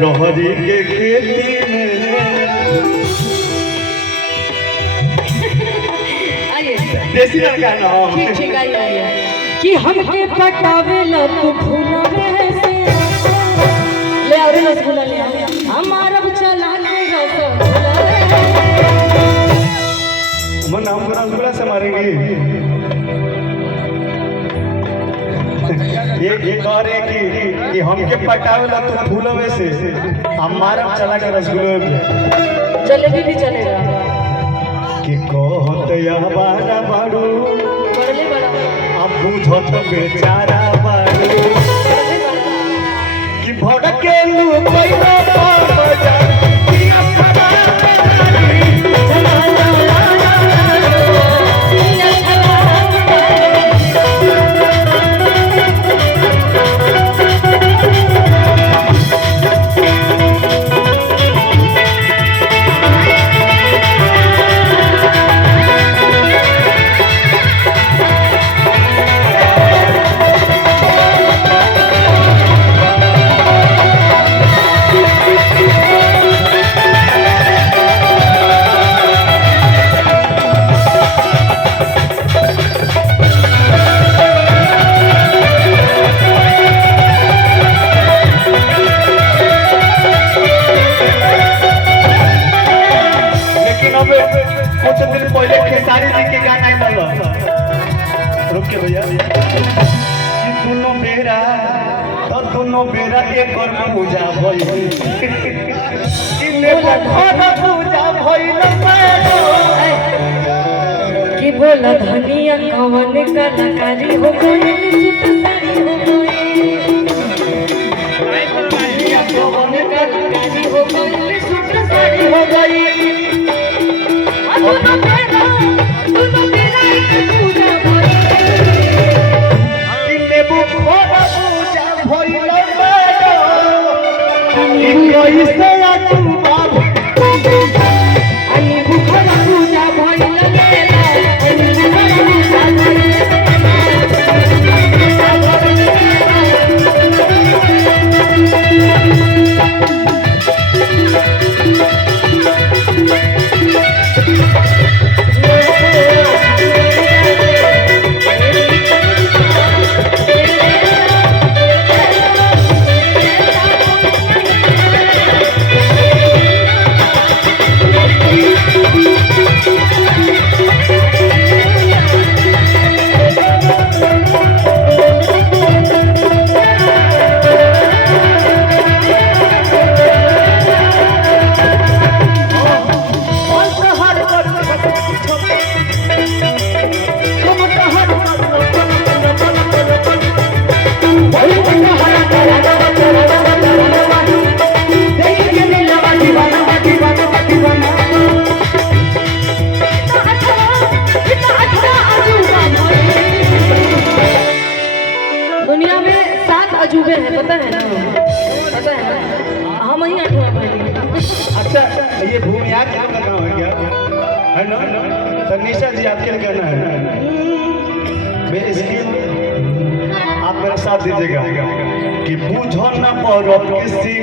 रोहरी के खेती में देसी लड़का ना ठीक आइए कि हमके पटावे ला तू फूलवे से ले और रसगुल्ला ले हमारा चला के रसगुल्ला मन हम रसगुल्ला से मारेंगे। ये कह रहे कि हमके पटावे ला तू फूलवे से हमारा चला के रसगुल्ले में जलेबी भी चलेगा कि कहत यहवारा बाड़ू बड़ले बड़ा अब बुझत बेचारा बाड़ू कि भड़के लू पहिला बाजा कुछ दिन पहले खेसारी जी के गाना लगा रुक के भैया कि दोनों बेरा एक और पूजा भइल कि नेला खाना पूजा भइल कि बोला धनिया कवन कलाकारी हो गई साड़ी हो गई धनिया कवन कलाकारी हो गई सूट साड़ी हो गई दोनों बेरा एक पूजा कि नेबू खोदा पूजा भइल कि कैसे अचूबा अनि बुखरा पूजा भइल लेला अनि बुखरा दुनिया में 7 अजूबे हैं पता है ना हम ही 8वां भाई। अच्छा ये भूमिया क्या करना हो गया है ना तनीषा जी आपके लिए कहना है मैं इसकी आप मेरा साथ दीजिएगा कि बूझो ना पड़ो किसी